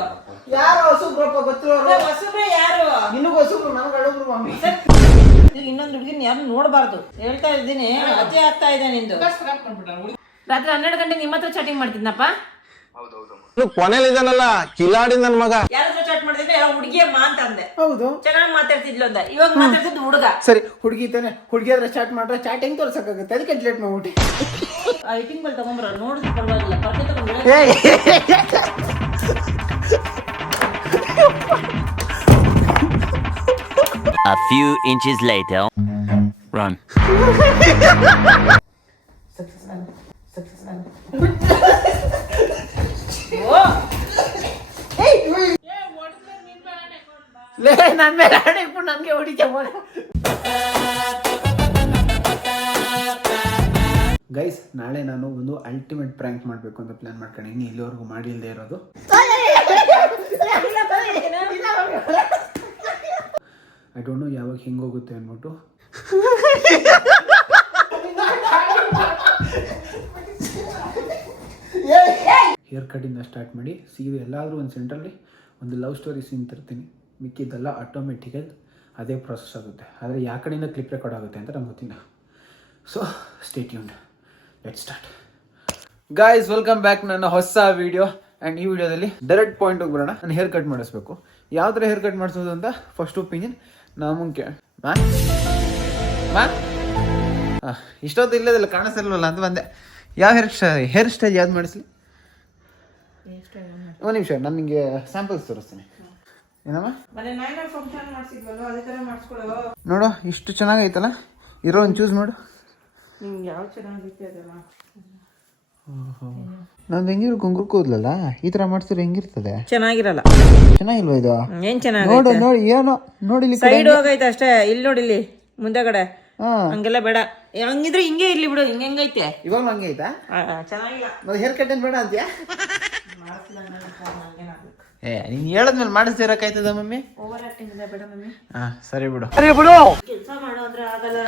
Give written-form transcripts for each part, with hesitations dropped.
ಅದು ಯಾರು ಹೊಸಬ್ರಪ್ಪ ಗೊತ್ತಿರೋರು ಹೊಸಬ್ರೆ ಯಾರು ನಿನಗೂ ಹೊಸಬ್ರು ನನಗೆ ಅಡುಗ್ರು ಮಮ್ಮಿ ಇನ್ನೊಂದು ಹುಡುಗಿನ ಯಾರು ನೋಡಬಾರ್ದು ಹೇಳ್ತಾ ಇದ್ದೀನಿ ಅತಿ ಆಗ್ತಾ ಇದೆ ನಿಂದು ರಾತ್ರಿ 12 ಗಂಟೆಗೆ ನಿಮ್ಮ ಹತ್ರ ಚಾಟಿಂಗ್ ಮಾಡ್ತಿದ್ನಪ್ಪ ಕೊನೆಯಲ್ಲಿ ಇದಾನಲ್ಲ ಕಿಲಾಡಿ ನನ್ ಮಗ ಯಾರಾದ್ರೂ ಚಾಟ್ ಮಾಡ್ತಿದ್ರೆ ಯಾವ ಹುಡುಗಿಯಮ್ಮ ಅಂತ ಅಂದೆ ಹೌದು ಚೆನ್ನಾಗಿ ಮಾತಾಡ್ತಿದ್ಲು ಅಂದ ಇವಾಗ ಮಾತಾಡ್ತಿದ್ದು ಹುಡುಗ ಸರಿ ಹುಡುಗಿ ತಾನೆ ಹುಡುಗಿ ಆದ್ರೆ ಚಾಟ್ ಮಾಡ್ರೆ ಚಾಟ್ ಹೆಂಗ್ ತೋರ್ಸಕ್ಕಾಗುತ್ತೆ ಅದಕ್ಕೆ ಲೇಟ್ ಮಾಡ್ಬಿಟ್ಟು ಐಟಿಂಗ್ ಬಲ್ ತಗೊಂಡ್ರ ನೋಡಿದ್ರೆ ಪರವಾಗಿಲ್ಲ ಪರ್ಕೆ ತಗೊಂಡ್ರೆ A few inches later. Run. ನನ್ ಮೇಲೆ ಹಣೆ ನನ್ಗೆ ಹೊಡಿತ ಗೈಸ್ ನಾಳೆ ನಾನು ಒಂದು ಅಲ್ಟಿಮೇಟ್ ಪ್ರ್ಯಾಂಕ್ ಮಾಡಬೇಕು ಅಂತ ಪ್ಲಾನ್ ಮಾಡ್ಕೊಂಡಿದ್ದೀನಿ ಇಲ್ಲಿವರೆಗೂ ಮಾಡಿಲ್ಲದೆ ಇರೋದು ಐ ಡೋಂಟ್ ನೋ ಯಾವಾಗ ಹಿಂಗೋಗುತ್ತೆ ಅಂದ್ಬಿಟ್ಟು ಹೇರ್ ಕಟ್ಟಿಂದ ಸ್ಟಾರ್ಟ್ ಮಾಡಿ ಸೀದಾ ಎಲ್ಲಾದರೂ ಒಂದು ಸೆಂಟ್ರಲ್ಲಿ ಒಂದು ಲವ್ ಸ್ಟೋರಿ ಸೀನ್ ತರ್ತೀನಿ ಮಿಕ್ಕಿದ್ದೆಲ್ಲ ಆಟೋಮೆಟಿಕಲ್ ಅದೇ ಪ್ರೊಸೆಸ್ ಆಗುತ್ತೆ ಆದರೆ ಯಾವ ಕಡೆಯಿಂದ ಕ್ಲಿಪ್ ರೆಕಾರ್ಡ್ ಆಗುತ್ತೆ ಅಂತ ನಂಗೆ ಗೊತ್ತಿಲ್ಲ so stay tuned let's start guys welcome back ನನ್ನ ಹೊಸ ವಿಡಿಯೋ ಆ್ಯಂಡ್ ಈ ವಿಡಿಯೋದಲ್ಲಿ ಡೈರೆಕ್ಟ್ ಪಾಯಿಂಟಿಗೆ ಬರೋಣ ನಾನು ಹೇರ್ ಕಟ್ ಮಾಡಿಸ್ಬೇಕು ಯಾವ ಥರ ಹೇರ್ ಕಟ್ ಮಾಡಿಸೋದು ಅಂತ ಫಸ್ಟ್ ಒಪಿನಿಯನ್ ನಾವು ಕೇಳ ಇಷ್ಟೊತ್ತು ಇಲ್ಲದಿಲ್ಲ ಕಾಣಿಸ್ತಿಲ್ವಲ್ಲ ಅಂತ ಬಂದೆ ಯಾವ ಹೇರ್ ಸ್ಟೈಲ್ ಯಾವ್ದು ಮಾಡಿಸ್ಲಿ ಒಂದು ನಿಮಿಷ ನಾನು ನಿಮಗೆ ಸ್ಯಾಂಪಲ್ಸ್ ತೋರಿಸ್ತೀನಿ ಏನಮ್ಮ ನೋಡು ಇಷ್ಟು ಚೆನ್ನಾಗೈತಲ್ಲ ಇರೋ ಒಂದು ಚೂಸ್ ಮಾಡು ನಂದು ಹೆಂಗಿರು ಗುಂಗುರು ಕೂದಲಲ್ಲ ಈ ತರ ಮಾಡ್ಸಿದ್ರೆ ಹೆಂಗಿರ್ತದೆ ಚೆನ್ನಾಗಿರಲ್ಲ ಚೆನ್ನಾಗಿಲ್ವಾ ಇದು ಏನ್ ಚೆನ್ನಾಗಿ ನೋಡು ನೋಡಿ ಏನೋ ನೋಡಿ ಸೈಡ್ ಹೋಗೈತೆ ಅಷ್ಟೇ ಇಲ್ಲಿ ನೋಡಿ ಇಲ್ಲಿ ಮುಂದೆಗಡೆ ಹಂಗೆಲ್ಲ ಬೇಡ ಹಂಗಿದ್ರೆ ಹಿಂಗೆ ಇರ್ಲಿ ಬಿಡು ಹೆಂಗೈತೆ ಇವಾಗ ಹಂಗೆ ಐತಾ ಚೆನ್ನಾಗಿಲ್ಲ ಮತ್ತೆ ಹೇರ್ ಕಟ್ ಏನ್ ಬೇಡ ಅಂತೀಯಾ ನೀನ್ ಹೇಳದ್ಮೇಲೆ ಮಾಡಿಸ್ತಿರಕಾಯ್ತದ ಮಮ್ಮಿ ಓವರ್ ಆಕ್ಟಿಂಗ್ ಇದೆ ಬೇಡ ಮಮ್ಮಿ ಸರಿ ಬಿಡು ಸರಿ ಬಿಡು ಕೆಲಸ ಮಾಡು ಅಂದ್ರೆ ಆಗಲ್ಲ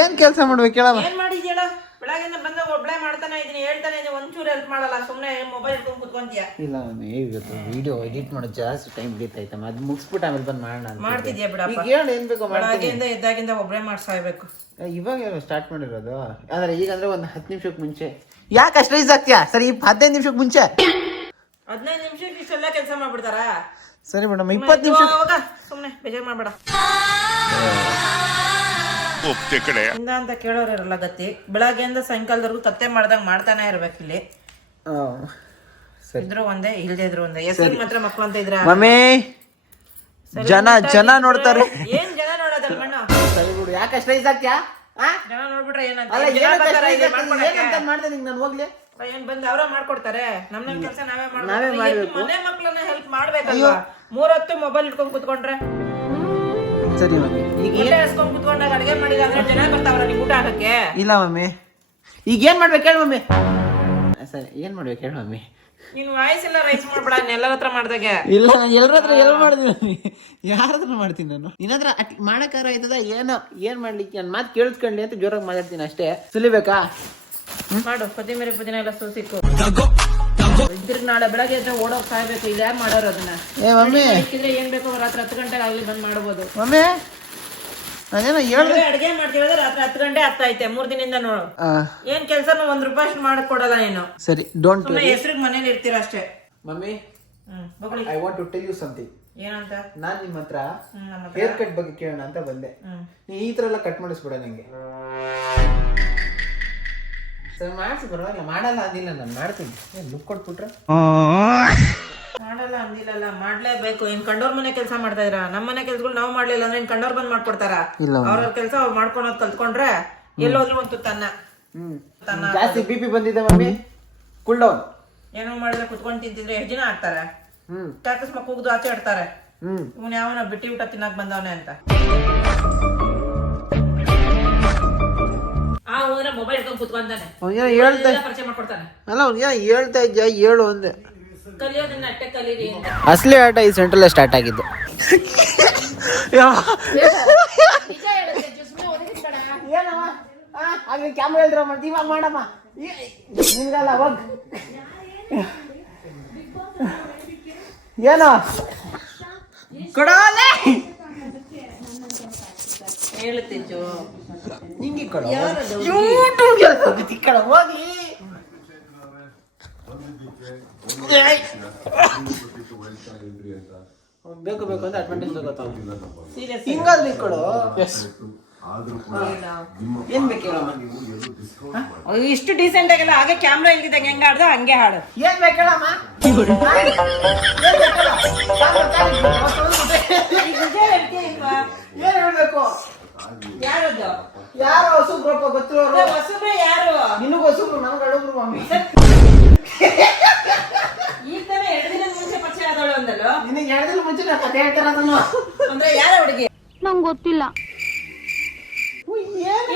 ಏನ್ ಕೆಲಸ ಮಾಡ್ಬೇಕು ಕೇಳಮ್ಮ ಏನ್ ಮಾಡಿದ್ಯಲ್ಲ ಬೆಳಗಿಂದ ಬಂದ ಒಬ್ಳೆ ಮಾಡ್ತಾನೆ ಇದೀನಿ ಹೇಳ್ತಾನೆ ಇದೀನಿ ಒಂಚೂರು ಹೆಲ್ಪ್ ಮಾಡಲ್ಲ ಸುಮ್ನೆ ಮೊಬೈಲ್ ಇಟ್ಕೊಂಡು ಕುತ್ಕೊಂತೀಯ ಇಲ್ಲ ಮಮ್ಮಿ ಇವತ್ತು ವಿಡಿಯೋ ಎಡಿಟ್ ಮಾಡೋದು ಜಾಸ್ತಿ ಟೈಮ್ ಹಿಡಿತೈತಮ್ಮ ಅದು ಮುಗಿಸ್ಬಿಟ್ಟು ಆಮೇಲೆ ಬಂದು ಮಾಡೋಣ ಮಾಡ್ತಿದ್ಯಾ ಬಿಡಪ್ಪ ಈಗ ಹೇಳು ಏನ್ ಬೇಕೋ ಬೆಳಗ್ಗೆಯಿಂದ ಎದ್ದಾಗಿಂದ ಒಬ್ಳೆ ಮಾಡ್ಸಾಯ್ಬೇಕು ಇವಾಗ ಸ್ಟಾರ್ಟ್ ಮಾಡಿರೋದು ಆದ್ರೆ ಈಗ ಅಂದ್ರೆ ಒಂದು 10 ನಿಮಿಷಕ್ಕೆ ಮುಂಚೆ ಯಾಕೆ ಅಷ್ಟು ರೈಸ್ ಆಗ್ತೀಯಾ ಸರಿ 15 ನಿಮಿಷಕ್ಕೆ ಮುಂಚೆ 15 ನಿಮಿಷಕ್ಕೆ ಇಷ್ಟೆಲ್ಲ ಕೆಲಸ ಮಾಡ್ಬಿಡ್ತಾರ ಸರಿ ಮೇಡಮ್ 20 ನಿಮಿಷ ಸುಮ್ನೆ ಬೇಜಾರ್ ಮಾಡ್ಬೇಡ ಇಂದ ಅಂತ ಕೇಳೋರು ಇರಲ್ಲ ಗತಿ ಬೆಳಗ್ಗೆಯಿಂದ ಸಾಯಂಕಾಲದವರೆಗೂ ಕತ್ತೆ ಮಾಡ್ದಂಗ್ ಮಾಡ್ತಾನೆ ಇರ್ಬೇಕು ಇಲ್ಲಿ ಇದ್ರು ಒಂದೇ ಇಲ್ದೇ ಇದ್ರು ಒಂದೇ ಹೆಸರು ಮಾತ್ರ ಮಕ್ಳು ಅಂತ ಇದ್ರ ಮಮ್ಮಿ ಜನ ನೋಡ್ತಾರೆ ಏನ್ ಜನ ನೋಡೋದಲ್ಲ ಮಣ್ಣು ಸರಿ ಬಿಡು ಯಾಕೆ ಅಷ್ಟು ರೈಸ್ ಆಗ್ತೀಯಾ ಜನ ನೋಡ್ಬಿಟ್ರೆ ಏನಂತ ಮಾಡ್ದೆ ನಿಂಗೆ ನಾನು ಹೋಗ್ಲಿ ಏನ್ ಬಂದ್ ಅವ್ರ ಮಾಡ್ಕೊಡ್ತಾರೆ ನಮ್ ಕೆಲಸ ನಾವೇ ಮಾಡ್ಬೇಕು ಮನೆ ಮಕ್ಳನ್ನ ಹೆಲ್ಪ್ ಮಾಡ್ಬೇಕಲ್ವಾ 3 ಹೊತ್ತು ಮೊಬೈಲ್ ಇಟ್ಕೊಂಡ್ ಕುತ್ಕೊಂಡ್ರೆ ಸರಿ ಮಮ್ಮಿ ಈಗ ಎಸ್ಕೊಂಡ್ ಕುತ್ಕೊಂಡಾಗ ಅಡಿಗೆ ಮಾಡಿದ ಅಂದ್ರೆ ಜನ ಬರ್ತಾವ್ರ ನಿಮ್ ಊಟ ಹಾಕಕ್ಕೆ ಇಲ್ಲ ಮಮ್ಮಿ ಈಗ ಏನ್ ಮಾಡ್ಬೇಕು ಹೇಳು ಮಮ್ಮಿ ಸರಿ ಏನ್ ಮಾಡ್ಬೇಕು ಹೇಳು ಮಮ್ಮಿ ನೀನ್ ವಾಯ್ಸ್ ಎಲ್ಲ ರೈಸ್ ಮಾಡ್ಬೇಡ ಎಲ್ಲರ ಹತ್ರ ಮಾಡ್ದಾಗೆ ಇಲ್ಲ ಎಲ್ಲರ ಹತ್ರ ಎಲ್ಲ ಮಾಡ್ತೀನಿ ಮಮ್ಮಿ ಯಾರ ಹತ್ರ ಮಾಡ್ತೀನಿ ನಾನು ನಿನ್ನ ಹತ್ರ ಮಾಡಕ್ಕಾರ ಆಯ್ತದ ಏನೋ ಏನ್ ಮಾಡ್ಲಿಕ್ಕೆ ನನ್ನ ಮಾತು ಕೇಳಿಸ್ಕೊಂಡ್ಲಿ ಅಂತ ಜೋರಾಗಿ ಮಾತಾಡ್ತೀನಿ ಅಷ್ಟೇ ಸುಲಿಬೇಕಾ ಮಾಡು ಕೊತ್ತಿಮೀರಿ ಪುದೀನ ಎಲ್ಲ ಸೂಸಿಕ್ಕು ಇದ್ರ ನಾಳೆ ಬೆಳಗ್ಗೆ ಎದ್ರೆ ಓಡೋಗ್ ಸಾಯ್ಬೇಕು ಇಲ್ಲ ಯಾರು ಮಾಡೋರು ಅದನ್ನ ಮಮ್ಮಿ ಏನ್ ಬೇಕು ರಾತ್ರಿ 10 ಗಂಟೆಗೆ ಆಗ್ಲಿ ಬಂದ್ ಮಾಡ್ಬೋದು ಮಮ್ಮಿ ನಾನೇನೋ ಹೇಳ್ದೆ ಅಡಿಗೆ ಮಾಡ್ತಿರೋದು ರಾತ್ರಿ 10 ಗಂಟೆ ಆಗ್ತೈತೆ 3 ದಿನದಿಂದ ನೋಡು ಏನ್ ಕೆಲ್ಸನೂ ₹1 ಅಷ್ಟು ಮಾಡಕ್ ಕೊಡಲ್ಲ ನೀನು ಸರಿ ಡೋಂಟ್ ಹೆಸರಿಗೆ ಮನೇಲಿ ಇರ್ತೀರ ಅಷ್ಟೇ mummy I want to tell you something ಏನಂತ ನಾನ್ ನಿಮ್ಮ ಹತ್ರ ಹೇರ್ ಕಟ್ ಬಗ್ಗೆ ಕೇಳೋಣ ಅಂತ ಬಂದೆ ನೀ ಈ ತರ ಎಲ್ಲ ಕಟ್ ಮಾಡಿಸ್ಬಿಡ ನಂಗೆ ಸರಿ ಮಾಡಿಸಿ ಪರವಾಗಿಲ್ಲ ಮಾಡಲ್ಲ ಅಂದಿಲ್ಲ ನಾನು ಮಾಡ್ತೀನಿ ಲುಕ್ ಕೊಟ್ಬಿಟ್ರೆ ಮಾಡಲ್ಲ ಅಂದಿಲ್ಲ ಮಾಡ್ಲೇಬೇಕು ಇನ್ ಕಂಡೋರ್ ಮನೆ ಕೆಲಸ ಮಾಡ್ತಾ ಇದ್ರ ನಮ್ಮ ಮನೆ ಕೆಲ್ಸಗಳು ನಾವು ಮಾಡ್ಲಿಲ್ಲ ಅಂದ್ರೆ ಇನ್ ಕಂಡೋರ್ ಬಂದ್ ಮಾಡ್ಕೊಡ್ತಾರ ಅವ್ರ ಕೆಲಸ ಅವ್ರು ಮಾಡ್ಕೊಳೋದ್ ಕಲ್ತ್ಕೊಂಡ್ರೆ ಎಲ್ಲೋದ್ರು ಒಂದು ತನ್ನ ಜಾಸ್ತಿ ಬಿಪಿ ಬಂದಿದೆ ಮಮ್ಮಿ ಕೂಲ್ ಡೌನ್ ಏನೋ ಮಾಡಿದ್ರೆ ಕುತ್ಕೊಂಡ್ ತಿಂತಿದ್ರೆ ಎಷ್ಟು ಜನ ಆಗ್ತಾರೆ ಟ್ಯಾಕ್ಸ್ ಮಕ್ಕ ಹೋಗುದು ಆಚೆ ಆಡ್ತಾರೆ ಇವನ್ ಯಾವನ ಬಿಟ್ಟಿ ಊಟ ತಿನ್ನಕ್ ಬಂದವನೆ ಅಂತ ಹೋದ್ರೆ ಮೊಬೈಲ್ ಇಟ್ಕೊಂಡ್ ಕುತ್ಕೊಂತಾನೆ ಪರಿಚಯ ಮಾಡ್ಕೊಡ್ತಾನೆ ಅಲ್ಲ ಅವ್ನು ಏನೋ ಹೇಳ್ತಾ ಇದ್ಯಾ ಹೇಳು ಅಂದೆ ಕಲಿಯೋದನ್ನ ಅಟ್ಟೆ ಕಲೀರಿ ಅಸಲಿ ಆಟ ಈ ಸೆಂಟ್ರಲ್ಲೇ ಸ್ಟಾರ್ಟ್ ಆಗಿದ್ದು ಕ್ಯಾಮ್ರಾ ಹೇಳಿದ್ರ ಮತ್ತೆ ಇವಾಗ ಮಾಡಮ್ಮ ನಿಮ್ಗಲ್ಲ ಹೋಗ್ ಏನೋ ಕೊಡೋಲೆ ಹೇಳುತ್ತಿದ್ದು ನಿಂಗೆ ಕೊಡೋ ಯಾರದು? ಯೂಟ್ಯೂಬ್ ಕಡೆ ಹೋಗಿ ಬೇಕು ಬೇಕು ಅಂತ ಅಡ್ವಾಂಟೇಜ್ ತಗೋತಾವ ಸೀರಿಯಸ್ ಹಿಂಗಲ್ಲಿ ಕೊಡು ಎಸ್ ಏನ್ ಬೇಕು ಇಷ್ಟು ಡೀಸೆಂಟ್ ಆಗಿಲ್ಲ ಹಾಗೆ ಕ್ಯಾಮ್ರಾ ಇಲ್ದಿದ್ದಂಗೆ ಹೆಂಗ ಆಡ್ದ ಹಂಗೆ ಹಾಡು ಏನ್ ಬೇಕು ಹೇಳಮ್ಮ ಏನ್ ಹೇಳ್ಬೇಕು ಯಾರದು ಯಾರು ಹೊಸಬ್ರಪ್ಪ ಗೊತ್ತಿರೋರು ಹೊಸಬ್ರೆ ಯಾರು ನಿನಗೂ ಹೊಸಬ್ರು ನನಗೆ ಅಡುಗ್ರು ಮಮ್ಮಿ ಈಗ ತಾನೇ 2 ದಿನದ ಮುಂಚೆ ಪರಿಚಯ ಆದವಳು ಅಂದಲ್ಲ ನಿನಗೆ 2 ದಿನ ಮುಂಚೆ ನಾ ಕತೆ ಹೇಳ್ತಾರ ಅದನ್ನು ಅಂದ್ರೆ ಯಾರ ಹುಡುಗಿ ನಂಗೆ ಗೊತ್ತಿಲ್ಲ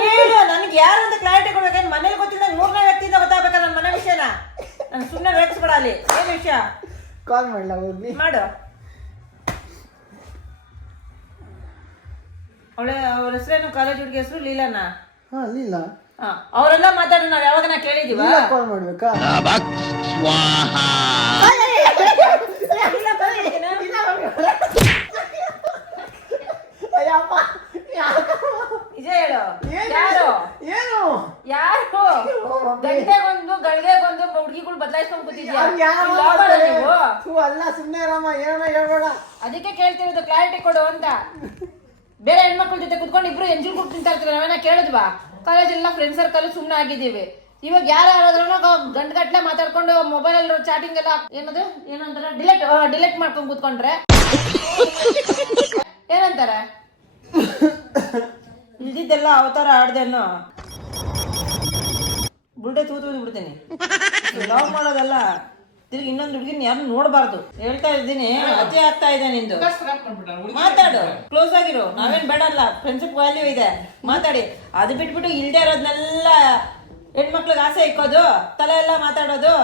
ಹೇಳು ನನಗೆ ಯಾರು ಅಂತ ಕ್ಲಾರಿಟಿ ಕೊಡ್ಬೇಕೇನು ಮನೇಲಿ ಗೊತ್ತಿಲ್ಲ 3ನೇ ವ್ಯಕ್ತಿಯಿಂದ ಗೊತ್ತಾಗಬೇಕಾ ನನ್ನ ಮನೆ ವಿಷಯನ ನಾನು ಸುಮ್ಮನೆ ರೇಗಿಸ್ಬೇಡ ಅಲ್ಲಿ ಏನ್ ವಿಷಯ ಕಾಲ್ ಮಾಡಲ ಹೋಗ್ಲಿ ಮಾಡು ಅವ್ರ ಹೆಸರೇನು ಕಾಲೇಜ್ ಹುಡುಗಿ ಹೆಸರು ಲೀಲಾನಾ ಹಾ ಇಲ್ಲ ಅವರೆಲ್ಲ ಮಾತಾಡೋ ನಾವ್ ಯಾವಾಗ ನಾ ಕೇಳಿದೀವ ಕಾಲ್ ಮಾಡ್ಬೇಕಾ ಅಯ್ಯಪ್ಪ ನಿಜ ಹೇಳು ಯಾರು ಏನು ಯಾರು ಗಂಟೆಗೊಂದು ಗಳಿಗೆಗೊಂದು ಹುಡುಗಿಗಳು ಬದಲಾಯಿಸ್ಕೊಂಡ್ ಕೂತಿದ್ಯಾ ಅಲ್ಲ ಸುಮ್ಮನೆ ರಾಮ ಏನೋ ಹೇಳ್ಬೇಡ ಅದಕ್ಕೆ ಕೇಳ್ತಿರೋದು ಕ್ಲಾರಿಟಿ ಕೊಡು ಅಂತ ಬೇರೆ ಹೆಣ್ಮಕ್ಳ ಜೊತೆ ಕುತ್ಕೊಂಡು ಇಬ್ರು ಎಂಜಲ್ ಕೊಟ್ಟು ತಿಂತಾ ಇರ್ತೀರ ನಾವೇನ ಕೇಳಿದ್ವಾ ಕಾಲೇಜ್ ಎಲ್ಲ ಫ್ರೆಂಡ್ ಸರ್ಕಲ್ ಸುಮ್ಮನೆ ಆಗಿದ್ದೀವಿ ಇವಾಗ ಯಾರಾದ್ರೂ ಗಂಟೆ ಮಾತಾಡ್ಕೊಂಡು ಮೊಬೈಲ್ ಅಲ್ಲಿ ಚಾಟಿಂಗ್ ಎಲ್ಲ ಏನದು ಏನಂತಾರೆ ಡಿಲೆಕ್ಟ್ ಮಾಡ್ಕೊಂಡು ಕೂತ್ಕೊಂಡ್ರೆ ಏನಂತಾರೆ ಇಲ್ದಿದ್ದೆಲ್ಲ ಅವತಾರ ಆಡ್ದೇನೋ ಬುಲ್ಡೆ ತೂತು ಬಿಡ್ತೀನಿ ಲವ್ ಮಾಡೋದಲ್ಲ ತಿರ್ಗಿ ಇನ್ನೊಂದು ಹುಡುಗಿನ ಯಾರು ನೋಡಬಾರ್ದು ಹೇಳ್ತಾ ಇದ್ದೀನಿ ಅತಿ ಆಗ್ತಾ ಇದೆ ನಿಂದು ಮಾತಾಡು ಕ್ಲೋಸ್ ಆಗಿರು ನಾವೇನ್ ಬೇಡ ಅಲ್ಲ ಫ್ರೆಂಡ್ಶಿಪ್ ವ್ಯಾಲ್ಯೂ ಇದೆ ಮಾತಾಡಿ ಅದು ಬಿಟ್ಬಿಟ್ಟು ಇಲ್ದೇ ಇರೋದ್ನೆಲ್ಲ ಹೆಣ್ಮಕ್ಳಿಗೆ ಆಸೆ ಇಕ್ಕೋದು ತಲೆ ಎಲ್ಲ ಮಾತಾಡೋದು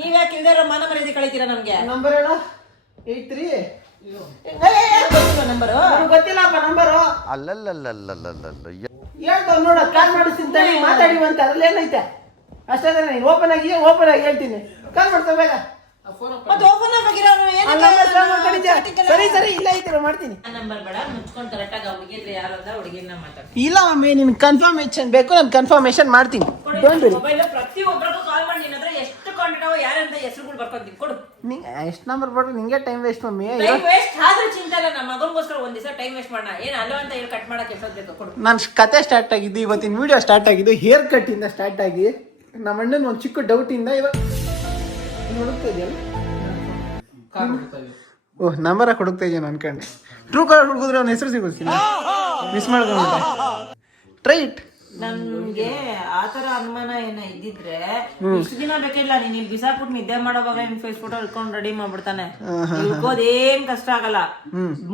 ನೀವ್ಯಾಕೆ ಇಲ್ದೇ ಇರೋ ಮಾನ ಮರ್ಯಾದೆ ಕಳಿತೀರಾ ನಮ್ಗೆ ನಂಬರ್ ಹೇಳ 83 ನಂಬರು ಗೊತ್ತಿಲ್ಲಪ್ಪ ನಂಬರು ಹೇಳ್ತಾವ ನೋಡ ಕಾಲ್ ಮಾಡಿಸ್ತೀನಿ ಮಾತಾಡಿ ಅಂತ ಅದ್ರಲ್ಲಿ ಏನೈತೆ ಅಷ್ಟೇ ಓಪನ್ ಆಗಿ ಹೇಳ್ತೀನಿ ಕಾಲ್ ಮಾಡ್ತಾವ ಬೇಗ ಮತ್ತೆ ಓಪನ್ ಆಗಿರೋನು ಸರಿ ಸರಿ ಇಲ್ಲ ಐತಿರ ಮಾಡ್ತೀನಿ ನಂಬರ್ ಬೇಡ ಮುಚ್ಕೊಂಡು ಕರೆಕ್ಟಾಗಿ ಹುಡುಗಿದ್ರೆ ಯಾರು ಅಂತ ಹುಡುಗಿನ ಮಾತಾಡ್ತೀನಿ ಇಲ್ಲ ಮಮ್ಮಿ ನಿನ್ ಕನ್ಫರ್ಮೇಶನ್ ಬೇಕು ನಾನು ಕನ್ಫರ್ಮೇಶನ್ ಮಾಡ್ತೀನಿ ಮೊಬೈಲ್ ಪ್ರತಿಯೊಬ್ಬರಿಗೂ ಕಾಲ್ ಮಾಡಿ ನಿನ್ನ ಹತ್ರ ಎಷ್ಟು ಕಾಂಟ್ಯಾಕ್ಟ್ ಅವ ಯಾರಂತ ಹೆಸರುಗಳು ಬರ್ಕೊಂತೀನಿ ಕೊಡು ಎಷ್ಟು ನಂಬರ್ ಕೊಡ್ರಿ ನಿಂಗೆ time waste mummy time waste ಆದ್ರೂ ಚಿಂತೆ ಇಲ್ಲ ನಮ್ಮ ಮಗನಿಗೋಸ್ಕರ ಒಂದ್ ದಿವಸ ಟೈಮ್ ವೇಸ್ಟ್ ಮಾಡೋಣ ಏನ್ ಅಲ್ಲೋ ಅಂತ ಹೇಳಿ ಕಟ್ ಮಾಡಕ್ಕೆ ಎಷ್ಟೊತ್ತು ಬೇಕು ಕೊಡು ನನ್ನ ಕತೆ ಸ್ಟಾರ್ಟ್ ಆಗಿದ್ದು ಇವತ್ತಿನ ವಿಡಿಯೋ ಸ್ಟಾರ್ಟ್ ಆಗಿದ್ದು ಹೇರ್ ಕಟ್ ಇಂದ ಸ್ಟಾರ್ಟ್ ಆಗಿ ನಮ್ಮ ಅಣ್ಣನ ಒಂದು ಚಿಕ್ಕ ಡೌಟ್ ಇಂದ ಇವಾಗ ಹುಡುಕ್ತಾ ಇದೆಯಲ್ಲ ಓಹ್ ನಂಬರ ಹುಡುಕ್ತಾ ಇದೆಯಾ ಅನ್ಕೊಂಡೆ ಟ್ರೂ ಕಾಲರ್ ಹುಡುಗಿದ್ರೆ ಅವ್ನ ಹೆಸರು ಸಿಗೋದಿಲ್ಲ ಮಿಸ್ ಮಾಡ್ಕೊಂಡ್ಬಿಟ್ಟೆ ಟ್ರೈಟ್ ನನ್ಗೆ ಆತರ ಅನುಮಾನ ಏನ ಇದ್ದಿದ್ರೆ ಇಷ್ಟು ದಿನ ಬೇಕಿಲ್ಲ ನೀನ್ ಇಲ್ಲಿ ಬಿಸಾಕ್ಬಿಟ್ಟು ನಿದ್ದೆ ಮಾಡೋವಾಗ ನಿನ್ ಫೇಸ್ ಫೋಟೋ ಇಟ್ಕೊಂಡು ರೆಡಿ ಮಾಡ್ಬಿಡ್ತಾನೆ ಇಳ್ಕೋದೇನ್ ಕಷ್ಟ ಆಗಲ್ಲ